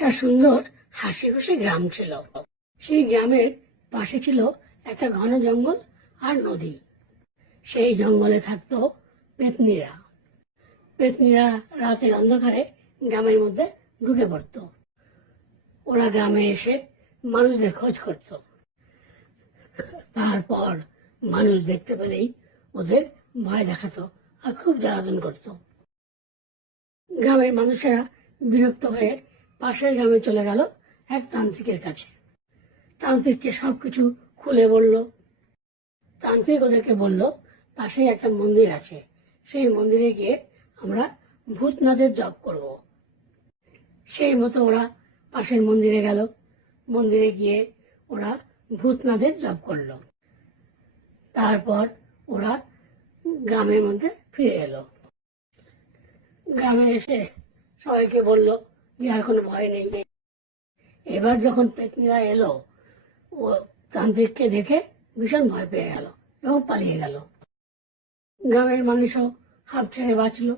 একটা সুন্দর হাসি খুশি গ্রাম ছিল। সেই গ্রামের পাশে ছিল একটা ঘন জঙ্গল আর নদী। সেই জঙ্গলে থাকতো পেতনিরা। পেতনিরা রাতের অন্ধকারে গ্রামের মধ্যে ঢুকে পড়তো। ওরা গ্রামে এসে মানুষদের খোঁজ করত। তারপর মানুষ দেখতে পেলেই ওদের ভয় দেখাতো আর খুব জ্বালাতন করত। গ্রামের মানুষেরা বিরক্ত হয়ে পাশের গ্রামে চলে গেল এক তান্ত্রিকের কাছে। তান্ত্রিককে সবকিছু খুলে বলল। তান্ত্রিক ওদেরকে বলল, পাশেই একটা মন্দির আছে। সেই মন্দিরে গিয়ে আমরা ভূতনাথের জপ করব। সেই মতো ওরা পাশের মন্দিরে গেল। মন্দিরে গিয়ে ওরা ভূতনাথের জপ করল। তারপর ওরা গ্রামের মধ্যে ফিরে এলো। গ্রামে এসে সবাইকে বলল আর কোনো ভয় নেই এবার যখন পেতনিরা এলো, ও তান্ত্রিককে দেখে ভীষণ ভয় পেয়ে গেল এবং পালিয়ে গেল। গ্রামের মানুষও হাফ ছেড়ে বাঁচলো।